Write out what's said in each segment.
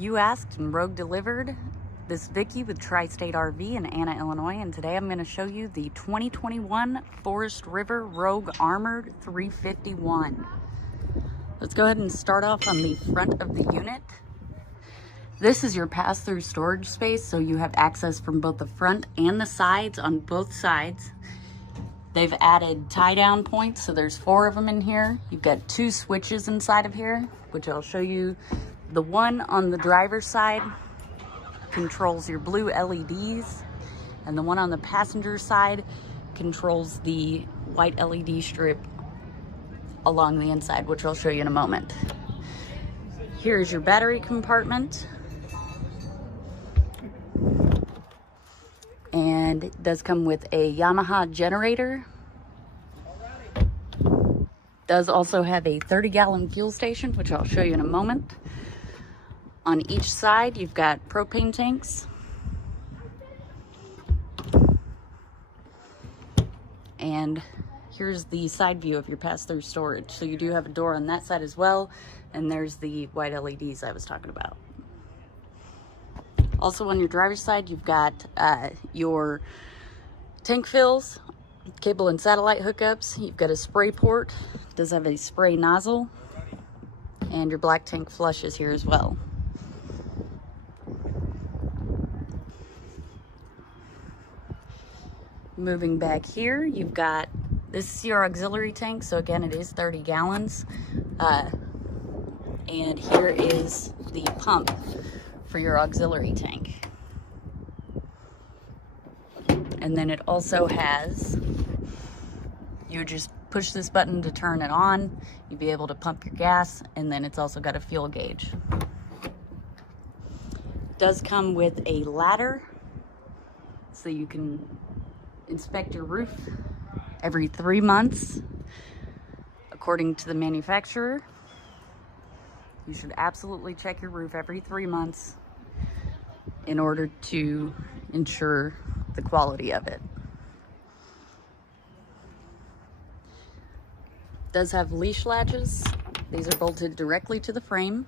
You asked and Rogue delivered. This is Vicky with Tri-State RV in Anna, Illinois, and today I'm going to show you the 2021 Forest River Rogue Armored 351. Let's go ahead and start off on the front of the unit. This is your pass-through storage space, so you have access from both the front and the sides on both sides. They've added tie-down points, so there's 4 of them in here. You've got 2 switches inside of here, which I'll show you. The one on the driver's side controls your blue LEDs, and the one on the passenger side controls the white LED strip along the inside, which I'll show you in a moment. Here's your battery compartment. And it does come with a Yamaha generator. Does also have a 30-gallon fuel station, which I'll show you in a moment. On each side, you've got propane tanks. And here's the side view of your pass-through storage. So you do have a door on that side as well. And there's the white LEDs I was talking about. Also on your driver's side, you've got your tank fills, cable and satellite hookups. You've got a spray port. It does have a spray nozzle. And your black tank flush is here as well. Moving back here, you've got, this is your auxiliary tank. So again, it is 30 gallons. And here is the pump for your auxiliary tank. And then it also has, you just push this button to turn it on, you'd be able to pump your gas, and then it's also got a fuel gauge. It does come with a ladder, so you can inspect your roof every 3 months, according to the manufacturer. You should absolutely check your roof every 3 months in order to ensure the quality of it. It does have leash latches. These are bolted directly to the frame.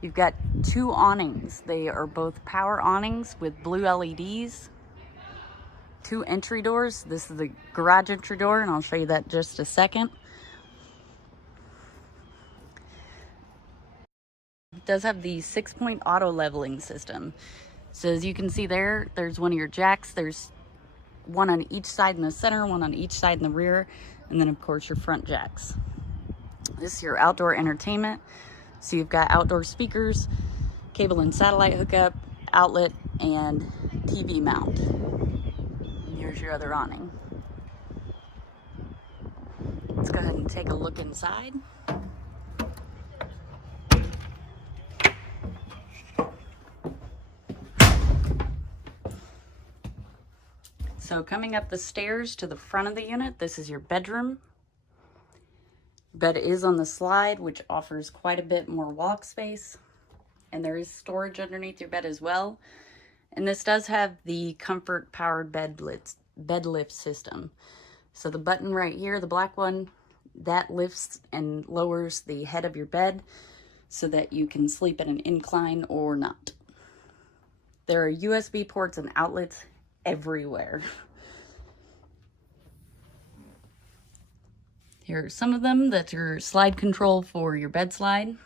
You've got 2 awnings. They are both power awnings with blue LEDs. 2 entry doors. This is the garage entry door, and I'll show you that in just a second. It does have the 6-point auto leveling system. So as you can see there, there's one of your jacks. There's one on each side in the center, one on each side in the rear, and then of course your front jacks. This is your outdoor entertainment. So you've got outdoor speakers, cable and satellite hookup, outlet, and TV mount. And here's your other awning. Let's go ahead and take a look inside. So coming up the stairs to the front of the unit, this is your bedroom. Bed is on the slide, which offers quite a bit more walk space. And there is storage underneath your bed as well. And this does have the comfort powered bed lift system. So the button right here, the black one, that lifts and lowers the head of your bed so that you can sleep at an incline or not. There are USB ports and outlets everywhere. Here are some of them. That's your slide control for your bed slide,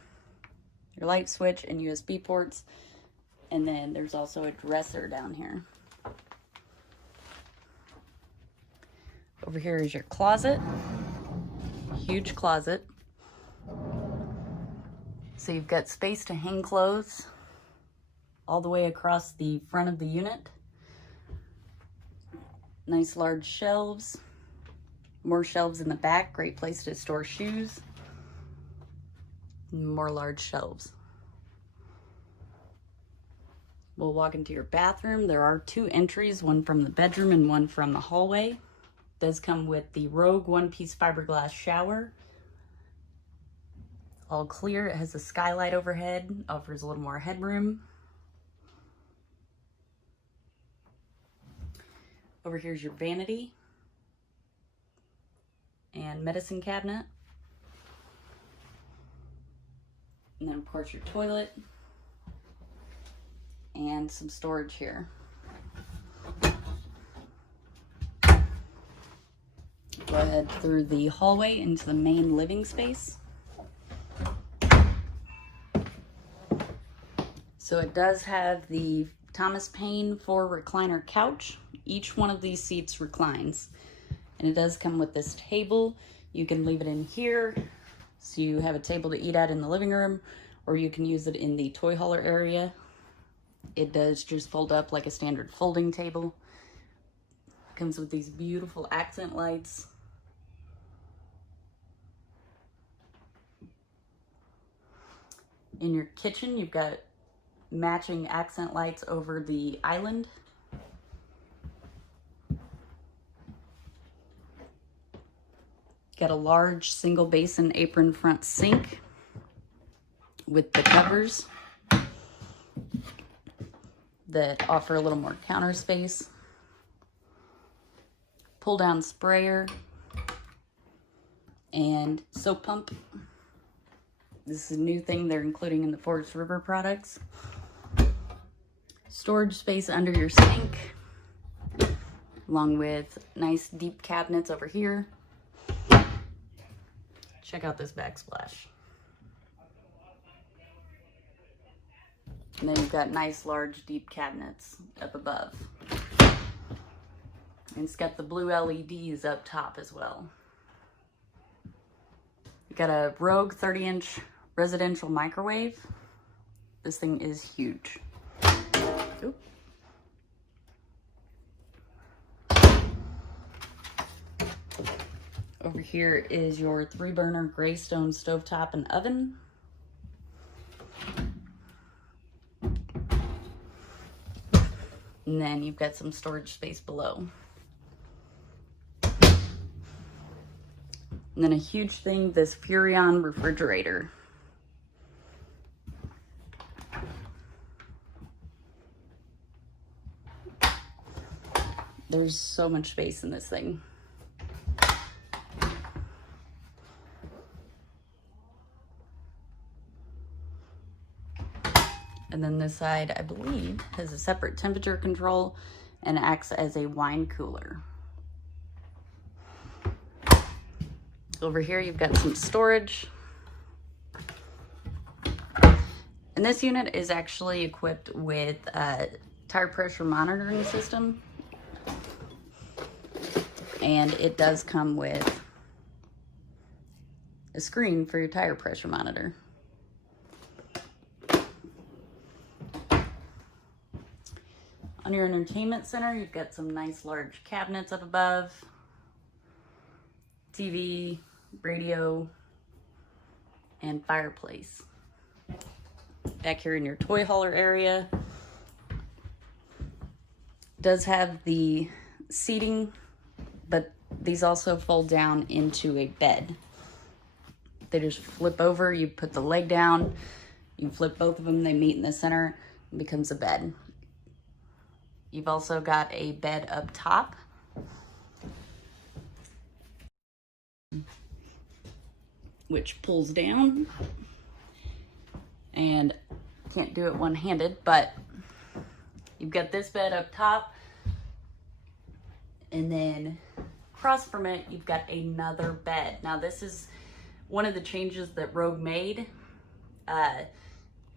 your light switch, and USB ports. And then there's also a dresser down here. Over here is your closet, huge closet. So you've got space to hang clothes all the way across the front of the unit. Nice large shelves, more shelves in the back, great place to store shoes, more large shelves. We'll walk into your bathroom. There are 2 entries, one from the bedroom and one from the hallway. It does come with the Rogue 1-piece fiberglass shower. All clear. It has a skylight overhead, offers a little more headroom. Over here's your vanity and medicine cabinet. And then of course your toilet. and some storage here. Go ahead through the hallway into the main living space. So it does have the Thomas Paine 4 recliner couch. Each one of these seats reclines. And it does come with this table. You can leave it in here, so you have a table to eat at in the living room, or you can use it in the toy hauler area. It does just fold up like a standard folding table. Comes with these beautiful accent lights. In your kitchen, you've got matching accent lights over the island. Got a large single basin apron front sink with the covers that offer a little more counter space. Pull down sprayer and soap pump. This is a new thing they're including in the Forest River products. Storage space under your sink, along with nice deep cabinets over here. Check out this backsplash. And then you've got nice large deep cabinets up above. And it's got the blue LEDs up top as well. You got a Rogue 30-inch residential microwave. This thing is huge. Oop. Over here is your 3-burner Greystone stovetop and oven. And then you've got some storage space below. And then a huge thing, this Furrion refrigerator. There's so much space in this thing. And then this side, I believe, has a separate temperature control and acts as a wine cooler. Over here, you've got some storage. And this unit is actually equipped with a tire pressure monitoring system. And it does come with a screen for your tire pressure monitor. On your entertainment center, you've got some nice large cabinets up above, TV, radio, and fireplace. Back here in your toy hauler area, does have the seating, but these also fold down into a bed. They just flip over, you put the leg down, you flip both of them, they meet in the center, it becomes a bed. You've also got a bed up top. Which pulls down. And can't do it one-handed, but you've got this bed up top. And then across from it, you've got another bed. Now this is one of the changes that Rogue made.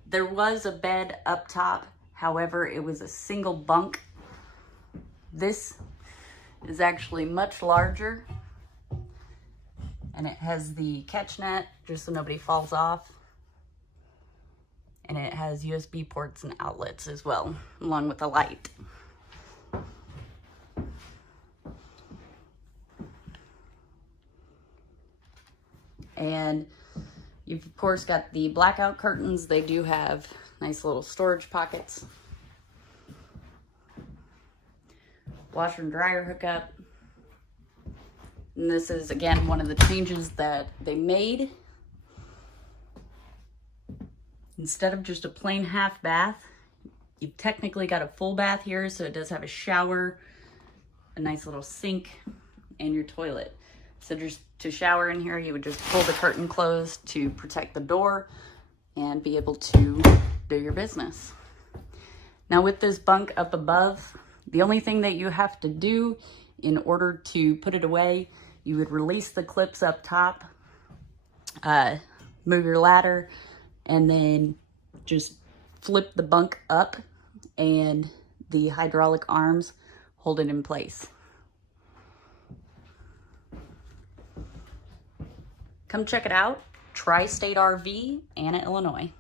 There was a bed up top. However, it was a single bunk. This is actually much larger, and it has the catch net just so nobody falls off. And it has USB ports and outlets as well, along with a light. And you've of course got the blackout curtains. They do have nice little storage pockets. Washer and dryer hookup. And this is again one of the changes that they made. Instead of just a plain half bath, you've technically got a full bath here, so it does have a shower, a nice little sink, and your toilet. So just to shower in here, you would just pull the curtain closed to protect the door and be able to do your business. Now with this bunk up above, the only thing that you have to do in order to put it away, you would release the clips up top, move your ladder, and then just flip the bunk up and the hydraulic arms hold it in place. Come check it out. Tri-State RV, Anna, Illinois.